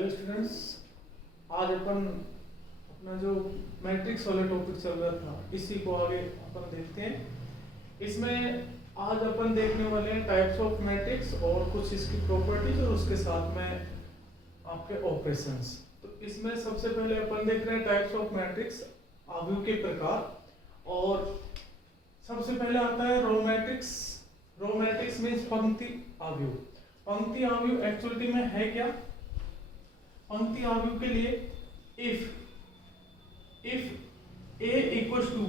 Hello students, आज अपन अपना जो मैट्रिक्स वाला टॉपिक चल रहा था इसी को आगे अपन देखते हैं। इसमें आज अपन देखने वाले हैं टाइप्स ऑफ मैट्रिक्स और कुछ इसकी प्रॉपर्टीज और उसके साथ में आपके ऑपरेशंस। तो इसमें सबसे पहले अपन देख रहे हैं टाइप्स ऑफ मैट्रिक्स, अवयव के प्रकार। और सबसे पहले आता है row matrix. Row matrix means पंक्ति अवयव। पंक्ति अवयव एक्चुअली में है क्या? पंक्ति अवयव के लिए if a equals to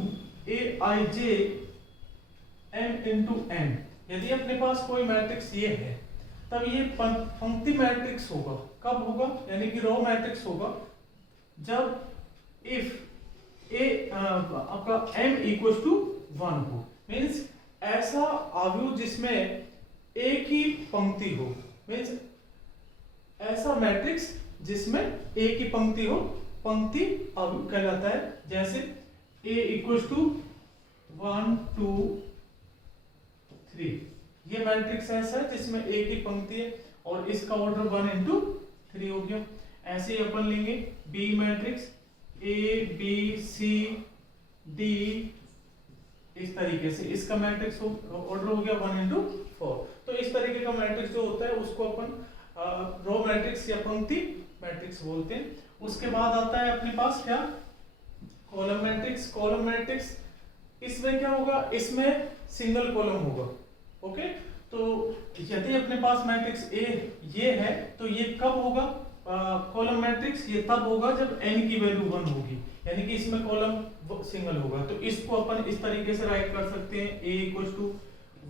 aij m into n, यदि अपने पास कोई मैट्रिक्स ये है तब ये पंक्ति मैट्रिक्स होगा। कब होगा? यानी कि रो मैट्रिक्स होगा जब इफ a आपका m इक्वल्स टू 1 हो। मीन्स ऐसा अवयव जिसमें एक ही पंक्ति हो, मीन्स ऐसा मैट्रिक्स जिसमें एक ही पंक्ति हो, पंक्ति अवयव कहलाता है। जैसे a इक्वल्स टू 1 2 3, ये मैट्रिक्स ऐसा है जिसमें एक ही पंक्ति है और इसका ऑर्डर 1 इंटू 3 हो गया। ऐसे ही अपन लेंगे B matrix A B C D, इस तरीके से इसका मैट्रिक्स ऑर्डर हो गया 1 इंटू 4। तो इस तरीके का मैट्रिक्स जो होता है उसको अपन रो मैट्रिक्स या पंक्ति मैट्रिक्स बोलते हैं। उसके बाद आता है अपने पास क्या? Column matrix. कॉलम मैट्रिक्स इसमें क्या होगा? इसमें सिंगल कॉलम होगा। ओके, तो यदि अपने पास मैट्रिक्स A ये है तो ये कब होगा कॉलम मैट्रिक्स? ये तब होगा जब n की वैल्यू 1 होगी, यानी कि इसमें कॉलम सिंगल होगा। तो इसको अपन इस तरीके से राइट कर सकते हैं A इक्वल्स टू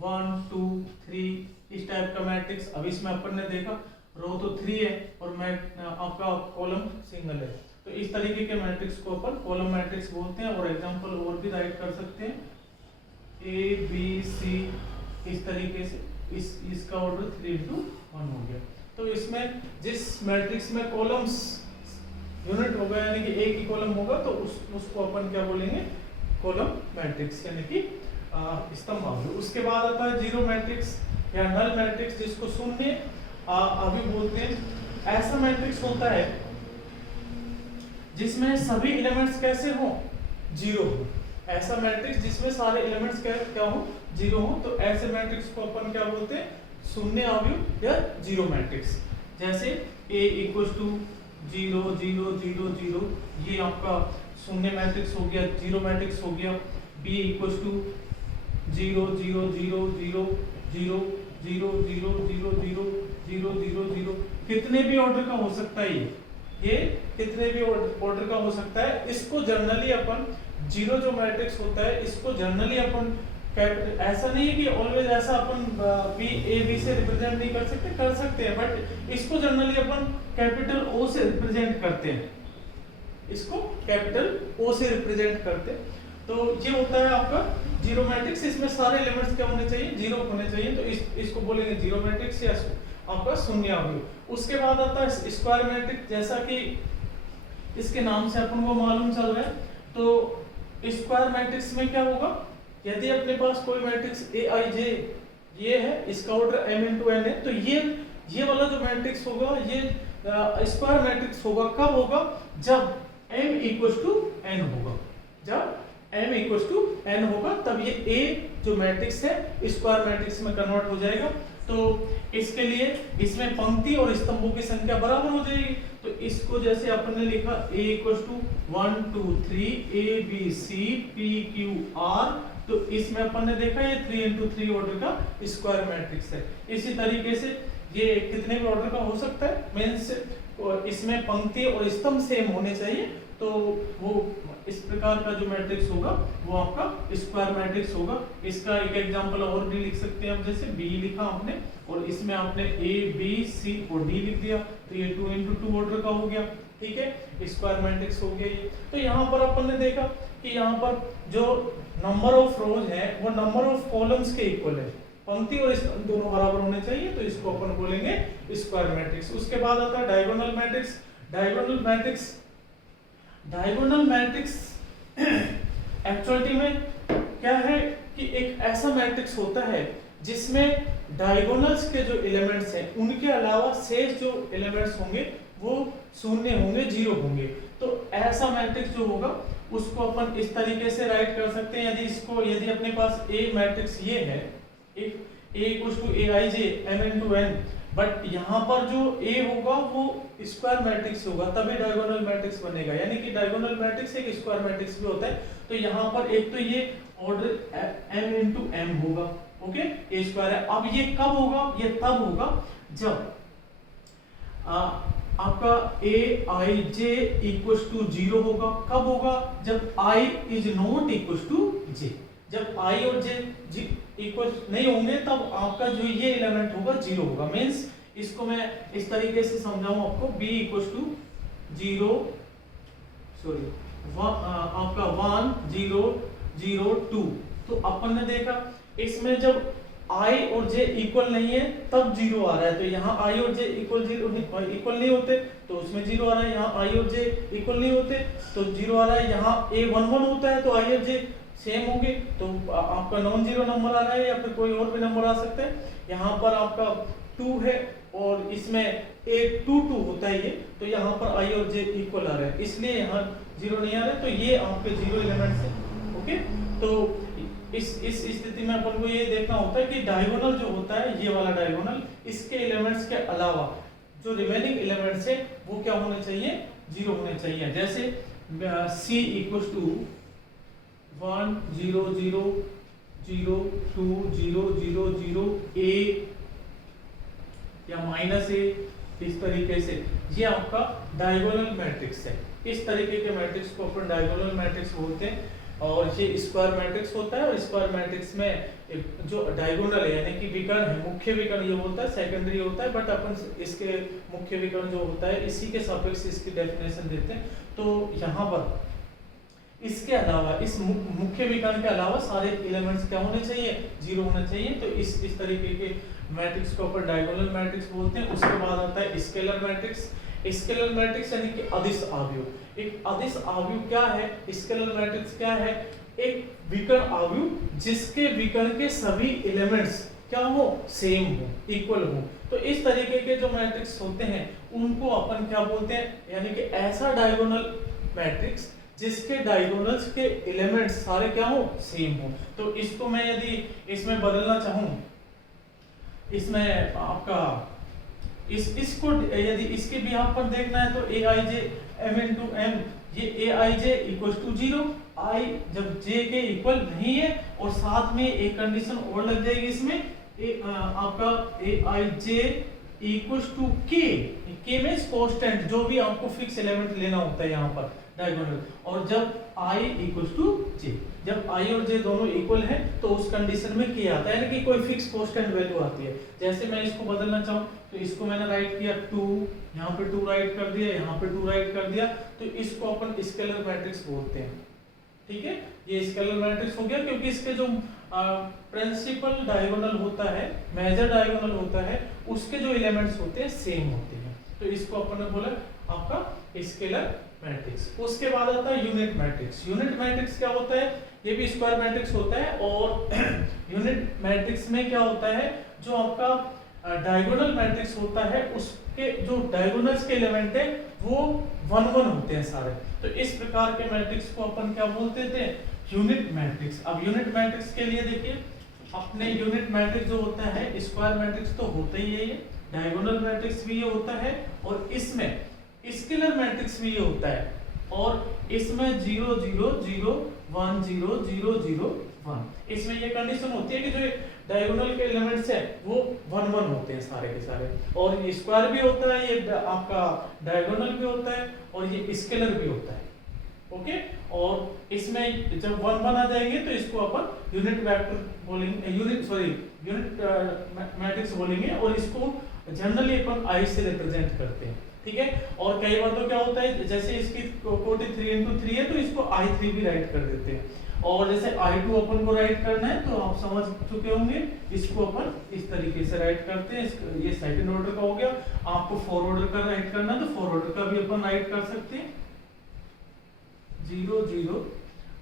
1 2 3, इस टाइप का मैट्रिक्स। अब इसमें अपन ने देखा रो तो 3 है और आपका कॉलम सिंगल है, तो इस तरीके के मैट्रिक्स को अपन कॉलम मैट्रिक्स बोलते हैं। और एग्जांपल और भी राइट कर सकते हैं A B C, इस तरीके से इसका ऑर्डर 3 इंटू 1 हो गया। तो इसमें जिस मैट्रिक्स में कॉलम्स यूनिट होगा यानी कि एक ही कॉलम होगा तो उसको अपन क्या बोलेंगे? कॉलम मैट्रिक्स, यानी कि स्तंभ अवयव। उसके बाद आता है जीरो मैट्रिक्स या नल मैट्रिक्स, जिसको शून्य अवयव बोलते हैं। ऐसा मैट्रिक्स होता है जिसमें सभी एलिमेंट्स कैसे हो? जीरो हो। ऐसा मैट्रिक्स जिसमें सारे एलिमेंट्स क्या हो? जीरो हो। तो ऐसे मैट्रिक्स को अपन क्या बोलते हैं? शून्य अवयव या जीरो मैट्रिक्स। जैसे A इक्वल्स टू 0 0 0 0, ये आपका शून्य मैट्रिक्स हो गया, जीरो मैट्रिक्स हो गया। B इक्वल्स टू 0 0 0 0 0 0 0 0 0 0 0 0, कितने भी ऑर्डर का हो सकता है ये कितने भी ऑर्डर का हो सकता है। इसको जनरली अपन जीरो जो मैट्रिक्स होता है इसको जनरली अपन ऐसा नहीं है कि ऑलवेज ऐसा अपन बी ए बी से रिप्रेजेंट नहीं कर सकते हैं, बट इसको जनरली अपन कैपिटल O से रिप्रेजेंट करते हैं। इसको कैपिटल O से रिप्रेजेंट करते हैं। तो ये होता है आपका जीरो मैट्रिक्स। इसमें सारे एलिमेंट्स क्या होने चाहिए? जीरो होने चाहिए। तो इसको बोलेंगे जीरो मैट्रिक्स या आपका शून्य अवयव। उसके बाद आता है स्क्वायर मैट्रिक्स, जैसा कि इसके नाम से अपन को मालूम चल रहा है। तो स्क्वायर मैट्रिक्स में क्या होगा? यदि अपने पास कोई मैट्रिक्स Aij ये है, इसका ऑर्डर m इंटू n है, तो ये वाला जो मैट्रिक्स होगा ये स्क्वायर मैट्रिक्स होगा। कब होगा? जब m इक्वल्स टू n होगा। जब m इक्वल्स टू n होगा तब ये A जो मैट्रिक्स है स्क्वायर मैट्रिक्स में कन्वर्ट हो जाएगा। तो इसके लिए इसमें पंक्ति और स्तंभों की संख्या बराबर हो जाएगी। तो इसको जैसे अपन ने लिखा A equals to 1 2 3 A B C P Q R, तो इसमें अपन ने देखा ये 3 इंटू 3 ऑर्डर का स्क्वायर मैट्रिक्स है। इसी तरीके से ये कितने भी ऑर्डर का हो सकता है, मींस इसमें पंक्ति और स्तंभ सेम होने चाहिए। तो वो इस प्रकार का जो मैट्रिक्स होगा वो आपका स्क्वायर मैट्रिक्स होगा। इसका एक एग्जांपल और भी लिख सकते हैं हम, जैसे B लिखा आपने और इसमें आपने A B C और D लिख दिया, तो ये 2 इंटू 2 ऑर्डर का हो गया। ठीक है, स्क्वायर मैट्रिक्स हो गया ये। तो यहाँ पर अपन ने देखा कि यहाँ पर जो नंबर ऑफ रोज है वो नंबर ऑफ कॉलम्स के इक्वल है। पंक्ति और स्तंभ दोनों बराबर होने चाहिए, तो इसको अपन बोलेंगे स्क्वायर मैट्रिक्स। उसके बाद आता है diagonal matrix. Diagonal matrix actually में क्या है कि एक ऐसा मैट्रिक्स होता है जिसमें डायगोनल्स के जो एलिमेंट्स हैं उनके अलावा शेष जो एलिमेंट्स होंगे वो शून्य होंगे, जीरो होंगे। तो ऐसा मैट्रिक्स जो होगा उसको अपन इस तरीके से राइट कर सकते हैं। यदि अपने पास ए मैट्रिक्स ये है, एक A equals to aij m into n, but यहाँ पर जो A होगा वो स्क्वायर मैट्रिक्स होगा, तभी डायगोनल मैट्रिक्स बनेगा। यानी कि डायगोनल मैट्रिक्स एक स्क्वायर मैट्रिक्स भी होता है। तो यहाँ पर एक तो ये ऑर्डर m into m होगा, ओके, A स्क्वायर है। अब ये कब होगा? ये तब होगा जब आपका aij इक्वल्स टू 0 होगा। कब होगा? जब I is not equals to j। जब I और j इक्वल नहीं होंगे तब आपका जो ये एलिमेंट होगा 0 होगा। मींस इसको मैं इस तरीके से समझाऊं आपको, b इक्वल्स टू 0 सॉरी आपका 1 0 0 2। तो अपन ने देखा इसमें जब I और j इक्वल नहीं है तब 0 आ रहा है। तो यहाँ I और j इक्वल नहीं होते तो उसमें 0 आ रहा है। यहाँ I और j इक्वल नहीं होते तो 0 आ रहा है। यहाँ a 1 1 होता है तो I और j सेम होंगे तो आपका नॉन जीरो नंबर आ रहा है, या फिर कोई और भी नंबर आ सकता है। यहाँ पर आपका 2 है और इसमें 8 2 2 होता है ये, तो यहाँ पर I और j इक्वल आ रहा है, इसलिए यहाँ 0 नहीं आ रहा है। तो ये आपके 0 एलिमेंट्स है, ओके। तो इस स्थिति में अपन को ये देखना होता है कि डायगोनल जो होता है, ये वाला डायगोनल, इसके एलिमेंट्स के अलावा जो रिमेनिंग एलिमेंट्स है वो क्या होने चाहिए? 0 होने चाहिए। जैसे c इक्वल्स टू 1 0 0 0 2 0 0 0 a या माइनस a, इस तरीके से ये आपका डायगोनल मैट्रिक्स है। इस तरीके के मैट्रिक्स को अपन डायगोनल मैट्रिक्स बोलते हैं। और ये स्क्वायर मैट्रिक्स होता है, और स्क्वायर मैट्रिक्स में जो डायगोनल है यानी कि विकर्ण है, मुख्य विकर्ण ये होता है, सेकेंडरी होता है, बट अपन इसके मुख्य विकर्ण जो होता है इसी के सापेक्ष इसकी डेफिनेशन देते हैं। तो यहाँ पर इसके अलावा, इस मुख्य विकर्ण के अलावा सारे एलिमेंट्स क्या होने चाहिए? 0 होने चाहिए। तो इस तरीके के मैट्रिक्स को अपन डायगोनल मैट्रिक्स बोलते हैं। उसके बाद आता है स्केलर मैट्रिक्स। स्केलर मैट्रिक्स यानी कि अदिश आव्यूह। एक अदिश आव्यूह क्या है? स्केलर मैट्रिक्स क्या है? एक विकर्ण आव्यूह जिसके विकर्ण के सभी एलिमेंट्स क्या हो? सेम हो, इक्वल हो। तो इस तरीके के जो मैट्रिक्स होते हैं उनको अपन क्या बोलते हैं? यानी कि ऐसा डायगोनल मैट्रिक्स जिसके डायगोनल्स के एलिमेंट्स सारे क्या हो? सेम हो। तो इसको मैं यदि इसमें बदलना चाहूं, इसमें आपका इसको यदि इसके बिहाफ पर देखना है तो aij m into m, ये aij इक्वल्स टू 0। I जब j के इक्वल नहीं है और साथ में एक कंडीशन और लग जाएगी इसमें, आपका aij equals to k means constant, जो भी आपको फिक्स एलिमेंट लेना होता है यहाँ पर डायगोनल। और जब I इक्वल्स टू j, जब I और j दोनों इक्वल हैं तो उस कंडीशन में k आता है, यानी कि कोई फिक्स कांस्टेंट वैल्यू आती है। जैसे मैं इसको बदलना चाहूँ तो इसको मैंने राइट किया 2, यहाँ पे 2 राइट कर दिया, यहाँ पे 2 राइट कर दिया, तो इसको अपन स्केलर मैट्रिक्स बोलते हैं। ठीक है, ये स्केलर मैट्रिक्स हो गया क्योंकि इसके जो प्रिंसिपल डायगोनल होता है, मेजर डायगोनल होता है, उसके जो एलिमेंट्स होते हैं सेम होते हैं। तो इसको अपन ने बोला आपका स्केलर मैट्रिक्स। उसके बाद आता है यूनिट मैट्रिक्स। यूनिट मैट्रिक्स क्या होता है? ये भी स्क्वायर मैट्रिक्स होता है। और यूनिट मैट्रिक्स में क्या होता है? जो आपका डायगोनल मैट्रिक्स होता है उसके जो डायगोनल्स के एलिमेंट है वो 1 1 होते हैं सारे। तो इस प्रकार के मैट्रिक्स को अपन क्या बोलते थे? Unit matrix. अब यूनिट मैट्रिक्स के लिए देखिए, अपने यूनिट मैट्रिक्स जो होता है, स्क्वायर मैट्रिक्स तो होता ही है, ये डायगोनल मैट्रिक्स भी ये होता है, और इसमें स्केलर मैट्रिक्स भी ये होता है। और इसमें 0 0 0 1 0 0 0 1, इसमें ये कंडीशन होती है कि जो डायगोनल के एलिमेंट्स है वो 1 1 होते हैं सारे के सारे। और ये स्क्वायर भी होता है, ये आपका डायगोनल भी होता है, और ये स्केलर भी होता है। ओके, और इसमें जब 1 1 आ जाएंगे तो इसको अपन यूनिट वेक्टर बोलेंगे, यूनिट मैट्रिक्स बोलेंगे, और इसको जनरली अपन I से रिप्रेजेंट करते हैं। ठीक है, और कई बार तो क्या होता है, जैसे इसकी कोटि 3×3 है तो इसको I3 भी राइट कर देते हैं। और जैसे I2 अपन को राइट करना है तो आप समझ चुके होंगे, इसको अपन इस तरीके से राइट करते हैं। ये सेकंड ऑर्डर का हो गया। आपको 4 ऑर्डर का राइट करना है तो 4 ऑर्डर का भी अपन राइट कर सकते हैं। 0 0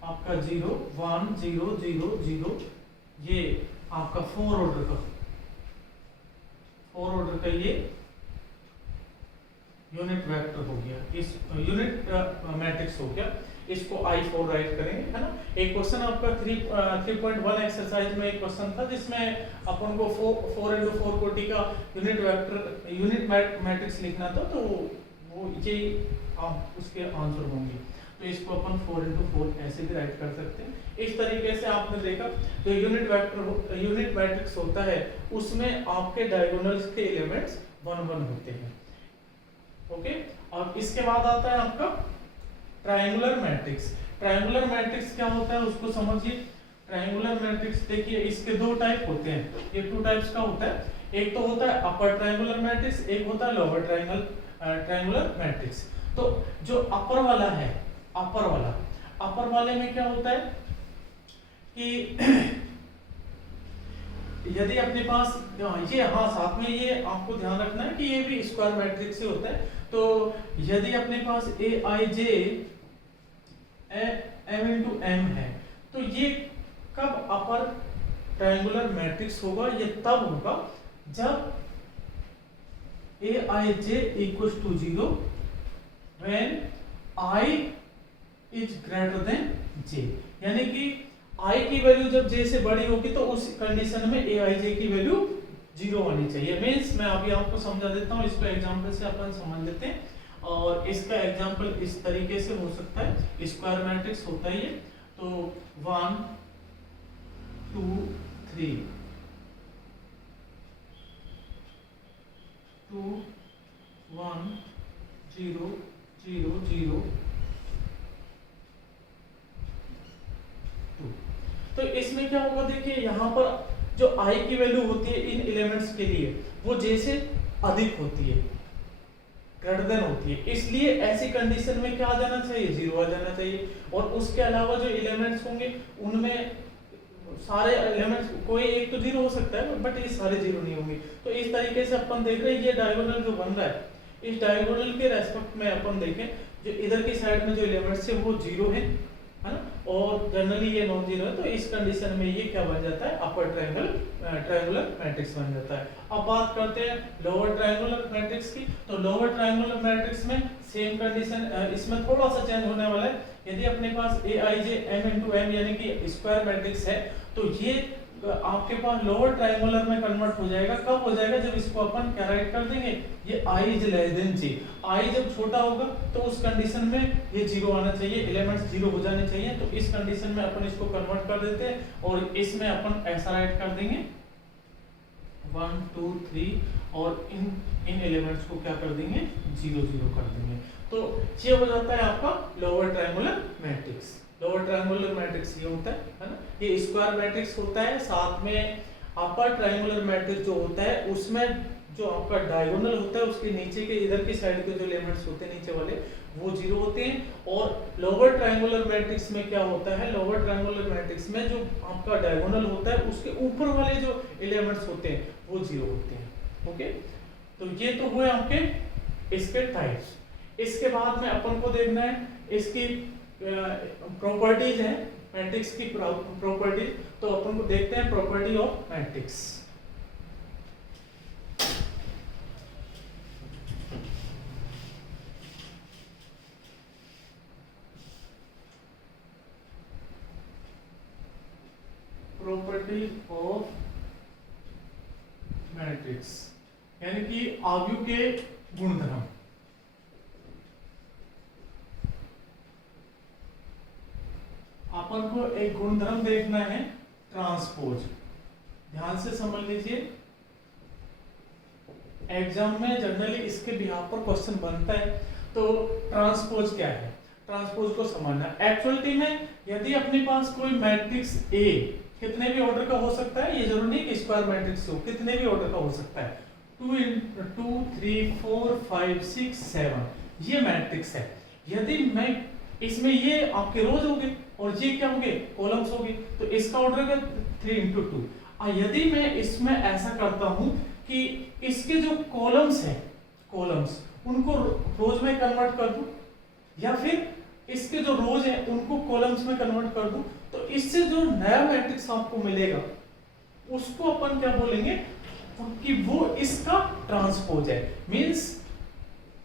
आपका 0 1 0 0 0, ये आपका 4 ऑर्डर का ये यूनिट वेक्टर हो गया, इस यूनिट मैट्रिक्स हो गया, इसको I4 राइट करेंगे, है ना। एक क्वेश्चन आपका 3.1 एक्सरसाइज में एक क्वेश्चन था जिसमें अपन को 4x4 कोटि का यूनिट वेक्टर यूनिट मैट्रिक्स लिखना था, तो वो ये उसके आंसर होंगे। तो इसको अपन 4x4 ऐसे भी राइट कर सकते हैं। इस तरीके से आपने देखा जो यूनिट वेक्टर यूनिट मैट्रिक्स होता है उसमें आपके डायगोनल्स के एलिमेंट्स 1 1 होते हैं। ओके, अब इसके बाद आता है आपका ट्रायंगुलर मैट्रिक्स। ट्रायंगुलर मैट्रिक्स क्या होता है उसको समझिए। ट्रायंगुलर मैट्रिक्स देखिए इसके दो टाइप होते हैं, ये 2 टाइप्स का होता है। एक तो होता है अपर ट्रायंगुलर मैट्रिक्स, एक होता है लोअर ट्रायंगुलर मैट्रिक्स। तो जो अपर वाला है, अपर वाले में क्या होता है कि यदि अपने पास ये साथ में ये आपको ध्यान रखना है कि ये भी स्क्वायर मैट्रिक्स से होता है। तो यदि अपने पास Aij m into m है तो ये कब अपर ट्रायंगुलर मैट्रिक्स होगा? ये तब होगा जब Aij equals to 0 when I is greater than j, यानी कि I की वैल्यू जब j से बड़ी होगी तो उस कंडीशन में Aij की वैल्यू 0 होनी चाहिए। मीन्स मैं अभी आपको समझा देता हूँ, इसको एग्जांपल से अपन समझ लेते हैं। और इसका एग्जांपल इस तरीके से हो सकता है, स्क्वायर मैट्रिक्स होता है ये। तो 1 2 3 2 1 0 0 0 2। तो इसमें क्या होगा देखिए, यहाँ पर जो I की वैल्यू होती है इन एलिमेंट्स के लिए वो j से अधिक होती है, ग्रेटर देन होती है, इसलिए ऐसी कंडीशन में क्या आ जाना चाहिए? 0 आ जाना चाहिए। और उसके अलावा जो एलिमेंट्स होंगे उनमें सारे एलिमेंट्स कोई एक तो 0 हो सकता है बट ये सारे 0 नहीं होंगे। तो इस तरीके से अपन देख रहे हैं ये डायगोनल जो बन रहा है, इस डायगोनल के रेस्पेक्ट में अपन देखें जो इधर की साइड में जो एलिमेंट्स है वो 0 है ना, और जनरली ये नॉन जीरो है। तो इस कंडीशन में ये क्या बन जाता है? अपर ट्रायंगुलर मैट्रिक्स बन जाता है। अब बात करते हैं लोअर ट्रायंगुलर मैट्रिक्स की। तो लोअर ट्रायंगुलर मैट्रिक्स में सेम कंडीशन, इसमें थोड़ा सा चेंज होने वाला है। यदि अपने पास Aij m into m यानी कि स्क्वायर मैट्रिक्स है तो ये आपके पास लोअर ट्रायंगुलर में कन्वर्ट हो जाएगा। कब हो जाएगा? जब इसको अपन क्या राइट कर देंगे, ये I is less than j। I जब छोटा होगा तो उस कंडीशन में ये 0 आना चाहिए, एलिमेंट्स 0 हो जाने चाहिए। तो इस कंडीशन में अपन इसको कन्वर्ट कर देते हैं और इसमें अपन ऐसा राइट कर देंगे 1 2 3 और इन एलिमेंट्स को क्या कर देंगे? 0 0 कर देंगे। तो ये हो जाता है आपका lower triangular matrix. Lower triangular matrix ये होता है ना, ये स्क्वायर मैट्रिक्स होता है। साथ में अपर ट्रायंगुलर मैट्रिक्स जो होता है उसमें जो आपका डायगोनल होता है उसके नीचे के इधर की साइड के जो एलिमेंट्स होते हैं नीचे वाले वो 0 होते हैं। और लोअर ट्रायंगुलर मैट्रिक्स में क्या होता है? लोअर ट्रायंगुलर मैट्रिक्स में जो आपका डायगोनल होता है उसके ऊपर वाले जो एलिमेंट्स होते हैं वो 0 होते हैं। ओके, तो ये तो हुए आपके इसके टाइप्स। इसके बाद में अपन को देखना है इसकी प्रॉपर्टीज हैं मैट्रिक्स की प्रॉपर्टीज। तो अपन को देखते हैं property of matrix. Property of matrix यानी कि आव्यूह के गुणधर्म। अपन को एक गुणधर्म देखना है ट्रांसपोज। ध्यान से समझ लीजिए, एग्जाम में जनरली इसके बिहाफ पर क्वेश्चन बनता है। तो ट्रांसपोज क्या है? ट्रांसपोज को समझना। एक्चुअलिटी में यदि अपने पास कोई मैट्रिक्स A कितने भी ऑर्डर का हो सकता है, ये जरूरी नहीं कि स्क्वायर मैट्रिक्स हो, कितने भी ऑर्डर का हो सकता है। 2 3 4 5 6 7 ये मैट्रिक्स है। यदि मैं इसमें ये आपके रोज होंगे और ये क्या होंगे? कॉलम्स होंगे। तो इसका ऑर्डर है 3 into 2। यदि मैं इसमें ऐसा करता हूं कि इसके जो कॉलम्स हैं, कॉलम्स उनको रोज में कन्वर्ट कर दूं, या फिर इसके जो रोज हैं उनको कॉलम्स में कन्वर्ट कर दूं, तो इससे जो नया मैट्रिक्स आपको मिलेगा उसको अपन क्या बोलेंगे कि वो इसका ट्रांसपोज है। मींस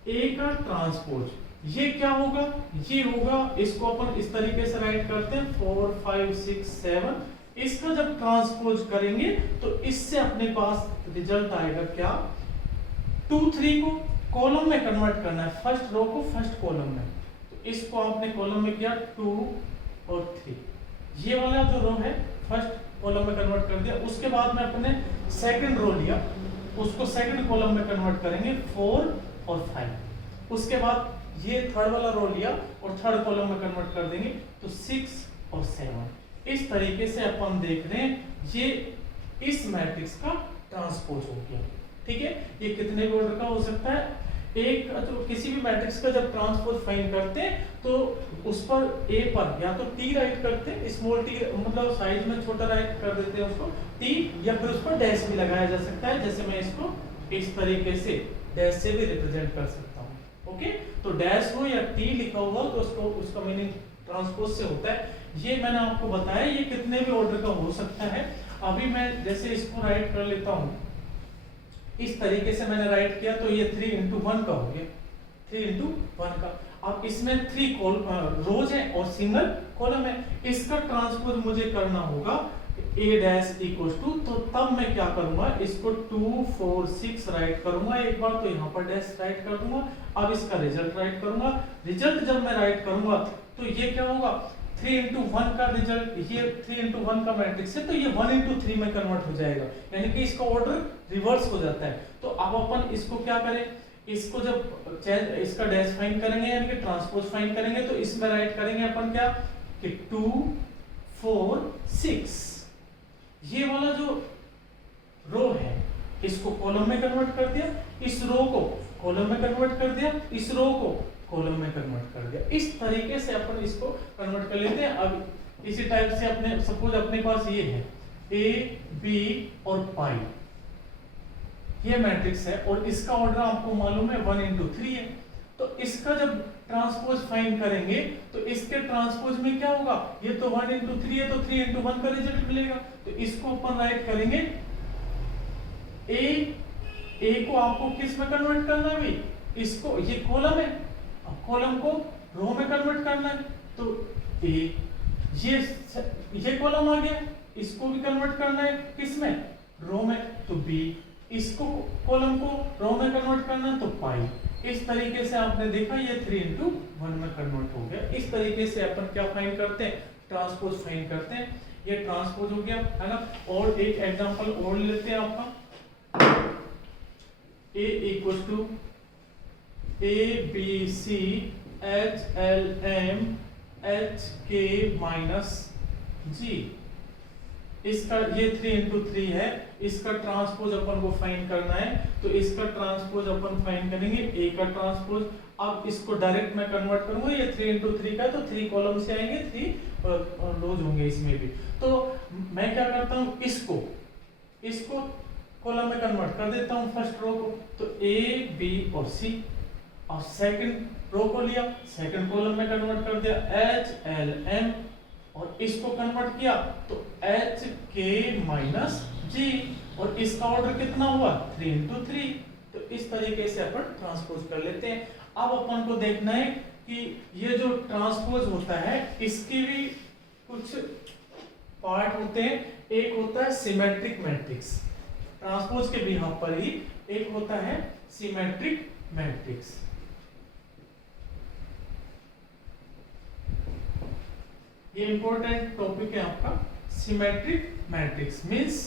ए का ट्रांसपोज, ये क्या होगा, ये होगा, इसको अपन इस तरीके से राइट करते हैं 4 5 6 7। इसका जब ट्रांसपोज करेंगे तो इससे अपने पास रिजल्ट आएगा क्या, 2 3 को कॉलम में कन्वर्ट करना है, फर्स्ट रो को फर्स्ट कॉलम में, तो इसको आपने कॉलम में किया 2 और 3, ये वाला जो रो है फर्स्ट कॉलम में कन्वर्ट कर दिया। उसके बाद में अपने सेकंड रो लिया, उसको सेकंड कॉलम में कन्वर्ट करेंगे 4 और 5। उसके बाद ये थर्ड वाला रो लिया और थर्ड कॉलम में कन्वर्ट कर देंगे तो 6 और 7। इस तरीके से अपन देख रहे हैं ये इस मैट्रिक्स का ट्रांसपोज हो गया। ठीक है, ये कितने भी ऑर्डर का हो सकता है। एक तो किसी भी मैट्रिक्स का जब ट्रांसपोज फाइंड करते हैं तो उस पर ए पर या तो टी राइट करते हैं, स्मॉल टी मतलब साइज में छोटा राइट कर देते हैं उसको टी, या फिर उस पर डैश भी लगाया जा सकता है, जैसे मैं इसको इस तरीके से डैश से भी रिप्रेजेंट कर सकता हूँ। ओके, तो डैश हो या टी लिखा हुआ तो उसको उसका मीनिंग ट्रांसपोज से होता है। ये मैंने आपको बताया ये कितने भी ऑर्डर का हो सकता है। अभी मैं जैसे इसको राइट कर लेता हूँ, इस तरीके से मैंने राइट किया तो ये 3 into 1 का हो गया, 3 into 1 का। अब इसमें 3 रोज है और सिंगल कॉलम है, इसका ट्रांसपोज मुझे करना होगा a डैश इक्वल टू, तो तब मैं क्या करूंगा, इसको 2 4 6 राइट करूंगा एक बार, तो यहाँ पर डैश राइट कर दूंगा। अब इसका रिजल्ट राइट करूंगा, रिजल्ट जब मैं राइट करूंगा तो ये क्या होगा, 3 into 1 का रिजल्ट, ये 3 into 1 का मैट्रिक्स है तो ये 1 into 3 में कन्वर्ट हो जाएगा, यानी कि इसका ऑर्डर रिवर्स हो जाता है। तो अब अपन इसको क्या करें, इसको जब इसका डैश फाइंड करेंगे यानी कि ट्रांसपोज फाइंड करेंगे तो इसमें राइट करेंगे अपन क्या कि 2 4 6, ये वाला जो रो है इसको कॉलम में कन्वर्ट कर दिया, इस रो को कॉलम में कन्वर्ट कर दिया, इस रो को कॉलम में कन्वर्ट कर दिया। इस तरीके से अपन इसको कन्वर्ट कर लेते हैं। अब इसी टाइप से अपने सपोज अपने पास ये है ए बी और पाई, ये मैट्रिक्स है और इसका ऑर्डर आपको मालूम है 1 into 3 है। तो इसका जब ट्रांसपोज फाइंड करेंगे तो इसके ट्रांसपोज में क्या होगा, ये तो 1 into 3 है तो 3 into 1 का रिजल्ट मिलेगा। तो इसको अपन राइट करेंगे ए को आपको किस में कन्वर्ट करना है भाई, इसको, ये कॉलम है, अब कॉलम को रो में कन्वर्ट करना है तो ए, ये कॉलम आ गया, इसको भी कन्वर्ट करना है किस में, रो में, तो बी, इसको कॉलम को रो में कन्वर्ट करना है तो पाई। इस तरीके से आपने देखा ये 3 into 1 में कन्वर्ट हो गया। इस तरीके से अपन क्या फाइंड करते हैं, ट्रांसपोज फाइंड करते हैं। ये ट्रांसपोज हो गया है ना। और एक एग्जांपल और लेते हैं आपका, a equals to a b c h l m h k minus g, इसका ये 3 into 3 है, इसका ट्रांसपोज अपन को फाइंड करना है तो इसका ट्रांसपोज अपन फाइंड करेंगे a का ट्रांसपोज। अब इसको डायरेक्ट मैं कन्वर्ट करूंगा, ये 3 into 3 का तो 3 कॉलम से आएंगे, 3 रोज होंगे इसमें भी। तो मैं क्या करता हूँ, इसको कॉलम में कन्वर्ट कर देता हूँ फर्स्ट रो को, तो a b और c, और सेकंड रो को लिया, सेकंड कॉलम में कन्वर्ट कर दिया h l m, और इसको कन्वर्ट किया तो h k minus g, और इसका ऑर्डर कितना हुआ 3 into 3। तो इस तरीके से अपन ट्रांसपोज कर लेते हैं। अब अपन को देखना है कि ये जो ट्रांसपोज होता है इसके भी कुछ पार्ट होते हैं। एक होता है सिमेट्रिक मैट्रिक्स, ट्रांसपोज के भी यहाँ पर ही एक होता है सिमेट्रिक मैट्रिक्स। ये इंपॉर्टेंट टॉपिक है आपका। सिमेट्रिक मैट्रिक्स मींस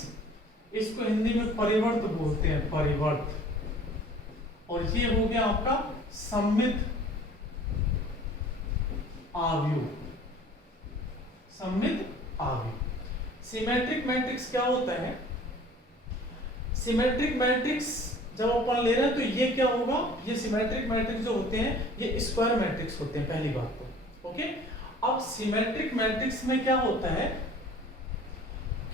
इसको हिंदी में परिवर्त बोलते हैं, परिवर्त। और ये हो गया आपका सममित आव्यूह, सममित आव्यूह। सिमेट्रिक मैट्रिक्स क्या होता है, सिमेट्रिक मैट्रिक्स जब अपन ले रहे हैं तो ये क्या होगा, ये सिमेट्रिक मैट्रिक्स जो होते हैं ये स्क्वायर मैट्रिक्स होते हैं पहली बात तो। ओके, अब सिमेट्रिक मैट्रिक्स में क्या होता है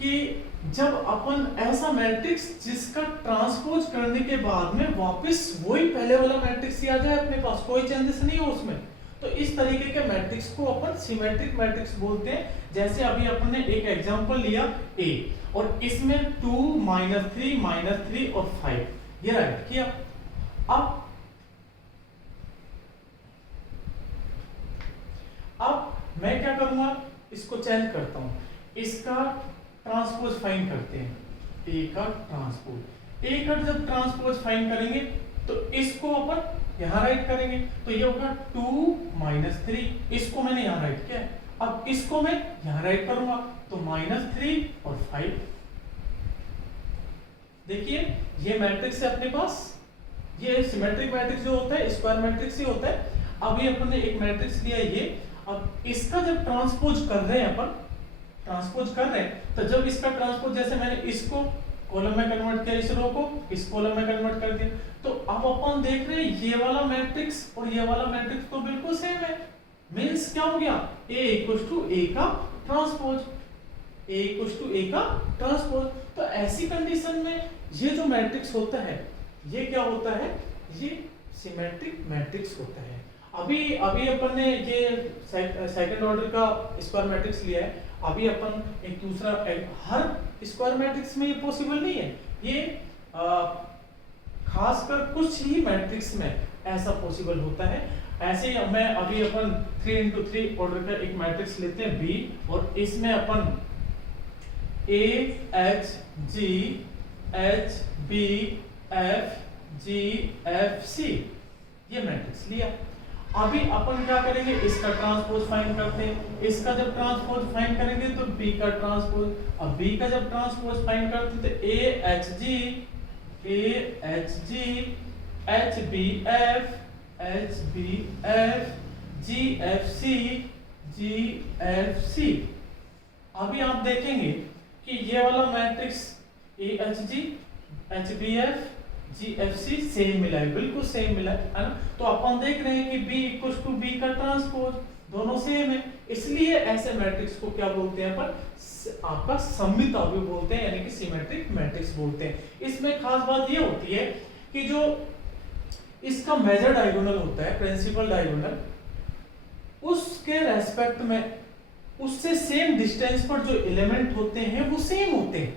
कि जब अपन ऐसा मैट्रिक्स जिसका ट्रांसपोज करने के बाद में वापस वही पहले वाला मैट्रिक्स ही आ जाए अपने पास, कोई चेंजेस नहीं हो उसमें, तो इस तरीके के मैट्रिक्स को अपन सिमेट्रिक मैट्रिक्स बोलते हैं। जैसे अभी अपन ने एक एग्जांपल लिया A, और इसमें 2 -3 -3 और 5 ये राइट किया। अब करूंगा, इसको चेंज करता हूं, इसका ट्रांसपोज फाइंड करते हैं, ए का ट्रांसपोज। ए का जब ट्रांसपोज फाइंड करेंगे तो इसको अपन यहां राइट करेंगे, तो ये होगा 2 - 3, इसको मैंने यहां राइट किया। अब इसको मैं यहां राइट करूंगा तो -3 और 5। देखिए ये मैट्रिक्स है अपने पास, ये सिमेट्रिक मैट्रिक्स जो होता है स्क्वायर मैट्रिक्स ही होता है। अब ये अपन ने एक मैट्रिक्स लिया ये, अब इसका जब ट्रांसपोज कर रहे हैं अपन, ट्रांसपोज कर रहे हैं, तो जब इसका ट्रांसपोज जैसे मैंने इसको कॉलम में कन्वर्ट किया, इस रो को इस कॉलम में कन्वर्ट कर दिया, तो अब अपन देख रहे हैं ये वाला मैट्रिक्स और ये वाला मैट्रिक्स तो बिल्कुल सेम है। मींस क्या हो गया, A = A का ट्रांसपोज, A = A का ट्रांसपोज। तो ऐसी कंडीशन में ये जो मैट्रिक्स होता है ये क्या होता है, ये सिमेट्रिक मैट्रिक्स होता है। अभी अपन ने ये सेकंड ऑर्डर का स्क्वायर मैट्रिक्स लिया है, अभी अपन एक दूसरा हर स्क्वायर मैट्रिक्स में ये पॉसिबल नहीं है, ये खासकर कुछ ही मैट्रिक्स में ऐसा पॉसिबल होता है। ऐसे ही मैं अभी अपन 3 × 3 ऑर्डर का एक मैट्रिक्स लेते हैं बी, और इसमें अपन A H G H B F G F C ये मैट्रिक्स लिया। अभी अपन क्या करेंगे, इसका ट्रांसपोज फाइंड करते हैं, इसका जब ट्रांसपोज फाइंड करेंगे तो बी का ट्रांसपोज, अब बी का जब ट्रांसपोज फाइंड करते हैं तो A H G H B F G F C। अभी आप देखेंगे कि ये वाला matrix A H G H B F G F C same मिला है, बिल्कुल सेम मिला है ना। तो अपन देख रहे हैं कि B = B का ट्रांसपोज, दोनों सेम है, इसलिए ऐसे मैट्रिक्स को क्या बोलते हैं अपन, आपका सममित अवयव बोलते हैं, यानी कि सिमेट्रिक मैट्रिक्स बोलते हैं। इसमें खास बात ये होती है कि जो इसका मेजर डायगोनल होता है, प्रिंसिपल डायगोनल, उसके रेस्पेक्ट में उससे सेम डिस्टेंस पर जो एलिमेंट होते हैं वो सेम होते हैं,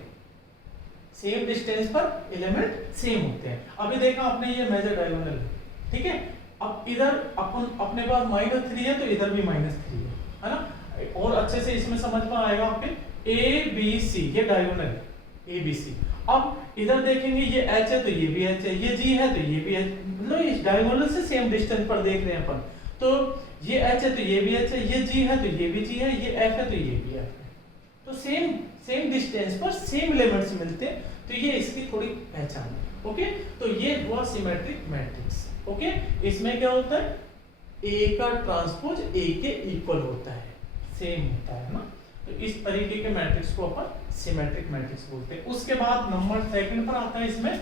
सेम डिस्टेंस पर एलिमेंट सेम होते हैं। अभी देखा आपने ये मेजर डायगोनल, ठीक है। अब इधर अपन अपने पास -3 है तो इधर भी -3 है ना, और अच्छे से इसमें समझ में आएगा आपके ABC, ये डायगोनल ABC। अब इधर देखेंगे ये H है तो ये भी H है, ये G है तो ये भी H, मतलब इस डायगोनल से सेम डिस्टेंस पर देख रहे हैं अपन। तो ये H है तो ये भी H है, ये G है तो ये भी G है, ये F है तो ये भी F है, तो सेम डिस्टेंस पर सेम एलिमेंट्स मिलते हैं, तो ये इसकी थोड़ी पहचान है। ओके, तो ये हुआ सिमेट्रिक मैट्रिक्स। ओके, इसमें क्या होता है, A का ट्रांसपोज A के इक्वल होता है, सेम होता है ना। तो इस तरीके के मैट्रिक्स को अपन सिमेट्रिक मैट्रिक्स बोलते हैं। उसके बाद नंबर सेकंड पर आता है इसमें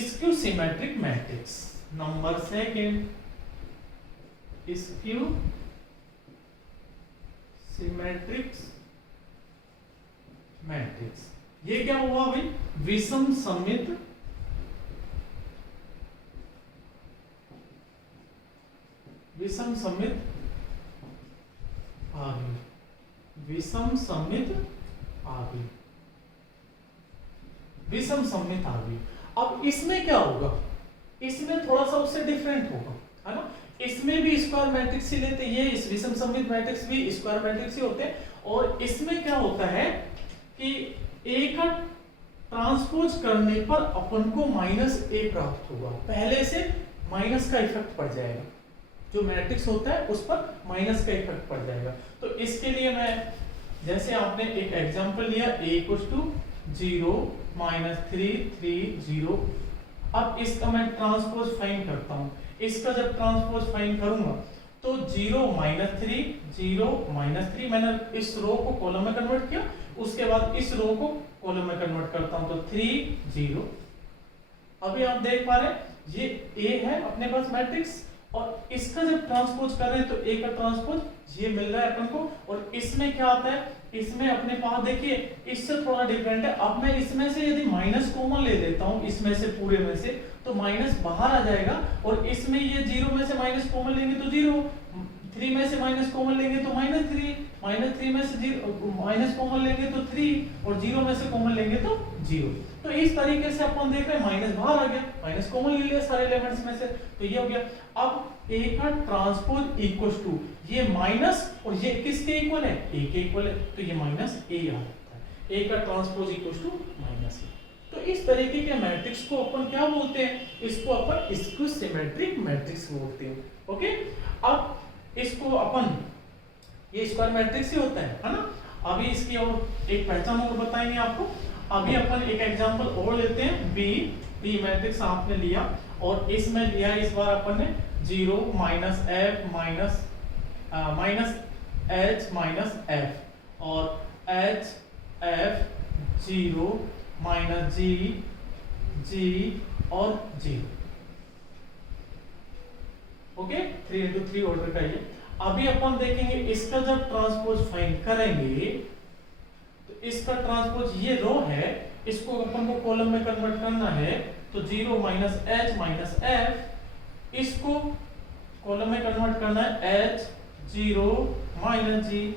skew symmetric matrix. Number second skew symmetrics matrix. ये क्या हुआ भाई, विषम सममित आव्यूह, विषम सममित आव्यूह। अब इसमें क्या होगा, इसमें थोड़ा सा उससे डिफरेंट होगा, है ना। इसमें भी स्क्वायर मैट्रिक्स ही लेते हैं, ये इस विषम सममित मैट्रिक्स भी स्क्वायर मैट्रिक्स ही होते हैं। और इसमें क्या होता है कि A का ट्रांसपोज करने पर अपन को -A प्राप्त होगा, पहले से माइनस का इफेक्ट पड़ जाएगा, जो मैट्रिक्स होता है उस पर माइनस का इफेक्ट पड़ जाएगा। तो इसके लिए मैं, जैसे आपने एक एग्जांपल लिया A = 0 -3 3 0। अब इसका मैं ट्रांसपोज फाइंड करता हूं, इसका जब ट्रांसपोज फाइंड करूंगा तो 0 -3 0 -3, मैंने इस रो को कॉलम में कन्वर्ट किया, उसके बाद इस रो को कॉलम में कन्वर्ट करता हूं तो 3 0। अभी आप देख पा रहे हैं ये A है अपने पास मैट्रिक्स, और इसका जब ट्रांसपोज कर रहे हैं तो A का ट्रांसपोज ये मिल रहा है अपन को। और इसमें क्या आता है, इसमें अपने पास देखिए इससे थोड़ा डिफरेंट है। अब मैं इसमें से यदि माइनस कॉमन ले लेता हूं, इसमें से पूरे में से, तो माइनस बाहर आ जाएगा, और इसमें ये 0 में से माइनस कॉमन लेंगे तो 0, 3 में से माइनस कॉमन लेंगे तो -3, -3 में से माइनस कॉमन लेंगे तो 3 और 0 में से कॉमन लेंगे तो 0। तो इस तरीके से अपन देख रहे हैं माइनस बाहर आ गया, माइनस कॉमन ले लिया सारे एलिमेंट्स में से, तो ये हो गया। अब ए का ट्रांसपोज इक्वल्स टू ये माइनस और ये किसके इक्वल है, ए के इक्वल है, तो ये माइनस ए आ जाता है। ए का ट्रांसपोज इक्वल्स टू माइनस ए। तो इस तरीके के मैट्रिक्स को अपन क्या बोलते हैं, इसको अपन स्क्यू सिमेट्रिक मैट्रिक्स बोलते हैं। ओके, अब इसको अपन ये स्क्वायर मैट्रिक्स ही होता है ना। अभी इसकी और एक पहचान और बताएंगे आपको। अभी अपन एक एग्जांपल और लेते हैं, बी मैट्रिक्स आपने लिया और इसमें लिया इस बार अपन ने 0 -f -h -f और h f 0 -g और 0। ओके, 3 × 3 ऑर्डर का ये। अभी अपन देखेंगे इसका जब ट्रांसपोज फाइंड करेंगे तो इसका ट्रांसपोज ये रो है, इसको अपन को कॉलम में कन्वर्ट करना है, तो 0 -h -f, इसको कॉलम में कन्वर्ट करना है h 0 -g।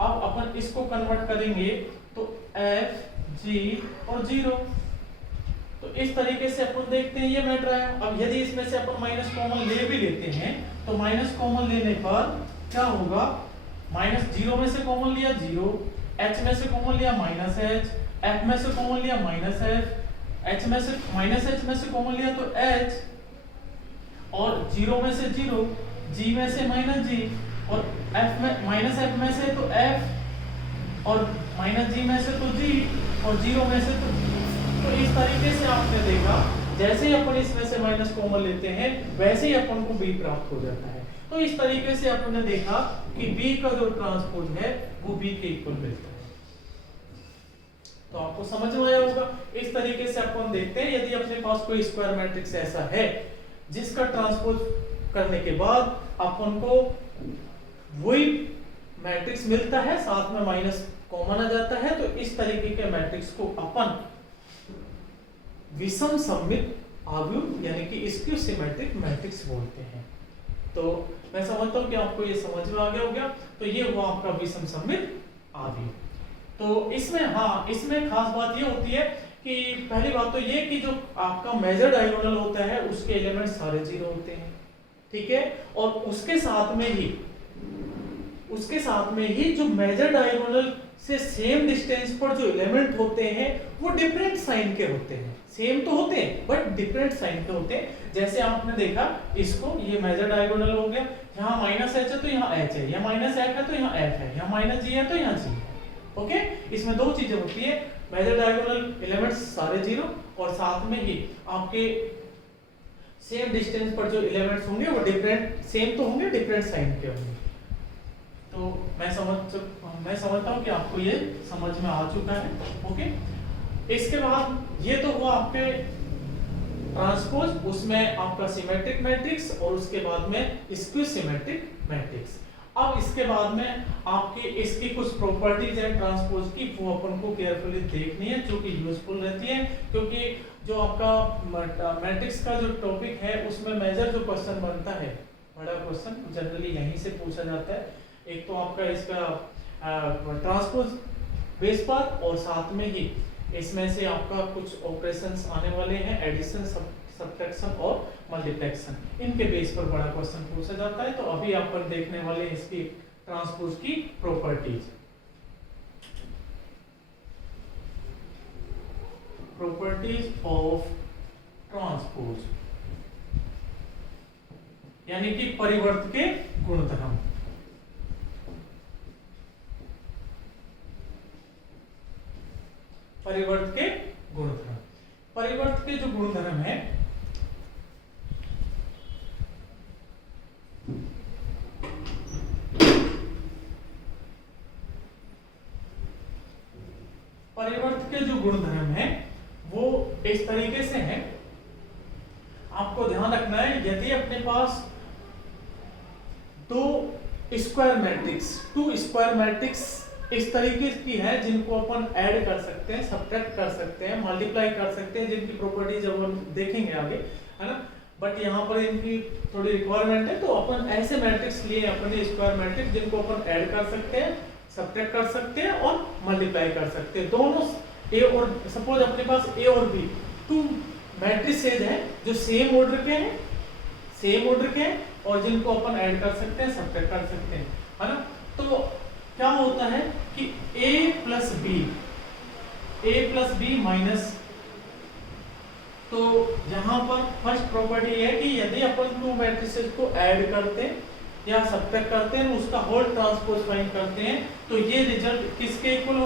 अब अपन इसको कन्वर्ट करेंगे तो f g और 0। तो इस तरीके से अपन देखते हैं ये मैटर है। अब यदि इसमें से अपन माइनस कॉमन ले भी लेते हैं तो माइनस कॉमन लेने पर क्या होगा, -0 में से कॉमन लिया 0, h में से कॉमन लिया -h, f में से कॉमन लिया -f, h में से कॉमन लिया तो h, और 0 में से 0, g में से -g, और f में से तो f, और -g में से तो g, और 0 में से तो इस तरीके से आपने देखा जैसे ही अपन इसमें से माइनस कॉमन लेते हैं वैसे ही अपन को b प्राप्त हो जाता है। तो इस तरीके से अपन ने देखा कि b का जो ट्रांसपोज है वो b के इक्वल मिलता है। तो आपको समझ में आया होगा। इस तरीके से अपन देखते हैं यदि अपने पास कोई स्क्वायर मैट्रिक्स ऐसा है जिसका ट्रांसपोज करने के बाद अपन को वही मैट्रिक्स मिलता है, साथ में माइनस कॉमन आ जाता है, तो इस तरीके के मैट्रिक्स को अपन विषम सममित आव्यूह यानी कि स्क्यू सिमेट्रिक मैट्रिक्स बोलते हैं। तो मैं समझता हूं कि आपको ये समझ में आ गया होगा। तो ये हुआ आपका विषम सममित आव्यूह। तो इसमें खास बात ये होती है कि पहली बात तो ये कि जो आपका मेजर डायगोनल होता है उसके एलिमेंट सारे 0 होते हैं, ठीक है, और उसके साथ में ही जो मेजर डायगोनल से सेम डिस्टेंस पर जो एलिमेंट होते हैं वो डिफरेंट साइन के होते हैं। सेम तो होते हैं बट डिफरेंट साइन के होते हैं। जैसे आपने देखा इसको, ये मेजर डायगोनल हो गया, यहाँ -h है तो यहाँ h है, यहाँ -f है तो यहाँ f है, यहाँ -g है तो यहाँ g है। ओके, इसमें दो चीजें होती है, मेजर डायगोनल एलिमेंट्स सारे 0 और साथ में ही आपके सेम डिस्टेंस पर जो एलिमेंट्स होंगे वो डिफरेंट, सेम तो होंगे, डिफरेंट साइन के होंगे। तो मैं समझता हूँ कि आपको ये समझ में आ चुका है। ओके, इसके बाद ये तो हुआ आपके ट्रांसपोज, उसमें आपका सिमेट्रिक मैट्रिक्स और उसके बाद में स्क्यू सिमेट्रिक मैट्रिक्स। अब इसके बाद में आपकी इसकी कुछ प्रॉपर्टीज है ट्रांसपोज की, वो अपन को केयरफुली देखनी है जो कि यूजफुल रहती है, क्योंकि जो आपका मैट्रिक्स का जो टॉपिक है उसमें मेजर जो क्वेश्चन बनता है, बड़ा क्वेश्चन जनरली यहीं से पूछा जाता है। एक तो आपका इसका ट्रांसपोज बेस पार्ट और साथ में ही इसमें से आपका कुछ ऑपरेशंस आने वाले हैं, एडिशन, सब्ट्रैक्शन और मल्टीप्लिकेशन, इनके बेस पर बड़ा क्वेश्चन पूछा जाता है। तो अभी आप पर देखने वाले इसकी ट्रांसपोज की प्रॉपर्टीज ऑफ ट्रांसपोज यानी कि परिवर्त के गुणधर्म। परिवर्त के गुणधर्म, परिवर्त के जो गुणधर्म है वो इस तरीके से है, आपको ध्यान रखना है। यदि अपने पास टू स्क्वायर मैट्रिक्स इस तरीके की है जिनको अपन ऐड कर सकते हैं, सब्ट्रैक्ट कर सकते हैं, मल्टीप्लाई कर सकते हैं, जिनकी प्रॉपर्टीज अब हम देखेंगे आगे, है ना। बट यहाँ पर इनकी थोड़ी रिक्वायरमेंट है, तो अपन ऐसे मैट्रिक्स लिए अपने स्क्वायर मैट्रिक्स जिनको अपन ऐड कर सकते हैं, सब्ट्रैक्ट कर सकते हैं और मल्टीप्लाई कर सकते हैं। दोनों ए और सपोज अपने पास ए और बी टू मैट्रिसेज हैं जो सेम ऑर्डर के हैं, और जिनको अपन ऐड कर सकते हैं, सब्ट्रैक्ट कर सकते हैं, है ना। तो क्या होता है कि a प्लस बी माइनस, तो यहाँ पर फर्स्ट प्रॉपर्टी है कि यदि अपन टू मैट्रिसेस को ऐड करते हैं या सब्ट्रैक्ट करते हैं, उसका होल ट्रांसपोज फाइंड करते हैं, तो ये रिजल्ट किसके इक्वल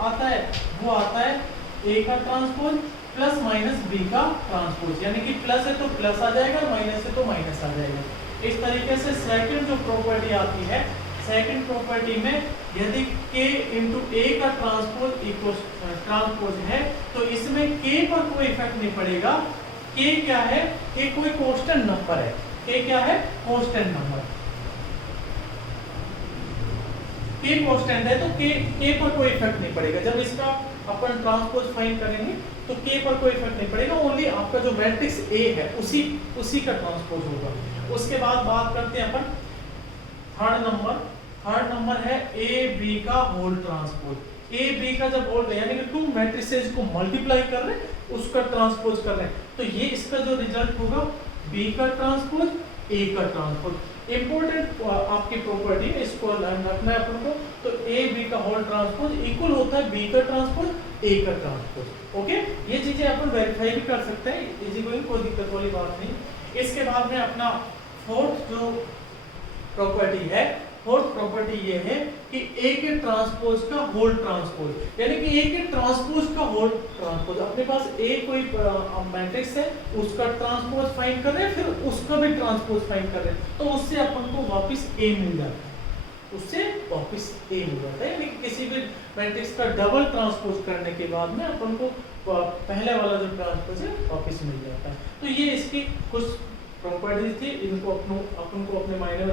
आता है, वो आता है a का ट्रांसपोज प्लस माइनस b का ट्रांसपोज, यानी कि प्लस है तो प्लस आ जाएगा, माइनस है तो माइनस आ जाएगा। इस तरीके से सेकंड जो प्रॉपर्टी आती है, सेकंड प्रॉपर्टी में यदि k इंटू a का ट्रांसपोज इक्वल ट्रांसपोज है, तो इसमें k पर कोई इफेक्ट नहीं पड़ेगा। k क्या है, k कोई कांस्टेंट नंबर है, k क्या है, कांस्टेंट नंबर, k कांस्टेंट है, तो k पर कोई इफेक्ट नहीं पड़ेगा। जब इसका अपन ट्रांसपोज फाइंड करेंगे तो k पर कोई इफेक्ट नहीं पड़ेगा, ओनली आपका जो मैट्रिक्स A है उसी का ट्रांसपोज होगा। उसके बाद बात करते हैं अपन थर्ड नंबर है ए बी का होल ट्रांसपोज। ए बी का जब होल यानी कि टू मैट्रिसेस को मल्टीप्लाई कर रहे हैं, उसका ट्रांसपोज कर रहे हैं, तो ये इसका जो रिजल्ट होगा बी का ट्रांसपोज ए का ट्रांसपोज। इंपॉर्टेंट आपकी प्रॉपर्टी है, इसको रखना है अपन को। तो ए बी का होल ट्रांसपोज इक्वल होता है बी का ट्रांसपोज ए का ट्रांसपोज। ओके, ये चीजें अपन वेरीफाई भी कर सकते हैं, इजी गोइंग, कोई दिक्कत वाली बात नहीं। इसके बाद में अपना फोर्थ जो प्रॉपर्टी है, फोर्थ प्रॉपर्टी ये है कि ए के ट्रांसपोज का होल ट्रांसपोज, यानी कि ए के ट्रांसपोज का होल ट्रांसपोज। अपने पास ए कोई मैट्रिक्स है, उसका ट्रांसपोज फाइंड कर रहे हैं, फिर उसका भी ट्रांसपोज फाइंड कर रहे हैं, तो उससे अपन को वापस ए मिल जाता है, उससे वापस ए मिल जाता है। यानी कि किसी भी मैट्रिक्स का डबल ट्रांसपोज करने के बाद में अपन को पहले वाला जो ट्रांसपोज है वापस मिल जाता है। तो ये इसकी कुछ प्रॉपर्टीज थी, इनको अपन को अपने माइंड में